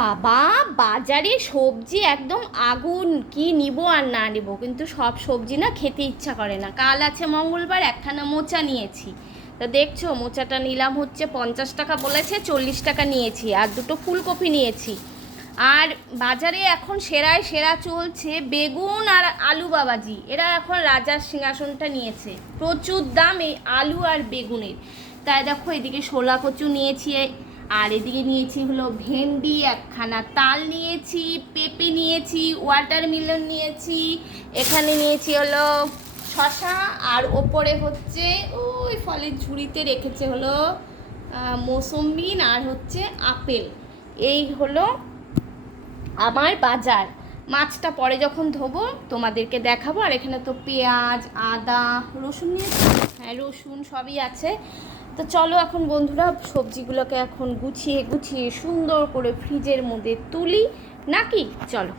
বাবা, বাজারে সবজি একদম আগুন, কি নিব আর না নিব। কিন্তু সব সবজি না খেতে ইচ্ছা করে না। কাল আছে মঙ্গলবার, একখানা মোচা নিয়েছি। তা দেখছ, মোচাটা নিলাম হচ্ছে পঞ্চাশ টাকা বলেছে, চল্লিশ টাকা নিয়েছি, আর দুটো ফুলকপি নিয়েছি। আর বাজারে এখন সেরায় সেরা চলছে বেগুন আর আলু বাবাজি। এরা এখন রাজার সিংহাসনটা নিয়েছে। প্রচুর দাম এই আলু আর বেগুনের। তাই দেখো, এদিকে শোলা কচু নিয়েছি আর এদিকে নিয়েছি হলো ভেন্ডি একখানা তাল নিয়েছি পেঁপে নিয়েছি ওয়াটারমেলন নিয়েছি এখানে নিয়েছি হলো শশা আর ওপরে হচ্ছে ওই ফলের ঝুড়িতে রেখেছে হলো আহ, মৌসম্বি আর হচ্ছে আপেল। এই হলো আমার বাজার। মাছটা পরে যখন ধোবো তোমাদেরকে দেখাবো। আর এখানে তো পেঁয়াজ আদা রসুন নিয়েছি। হ্যাঁ রসুন সবই আছে। তো চলো এখন বন্ধুরা, সবজিগুলোকে এখন গুছিয়ে গুছিয়ে সুন্দর করে ফ্রিজের মধ্যে তুলি। নাকি? চলো।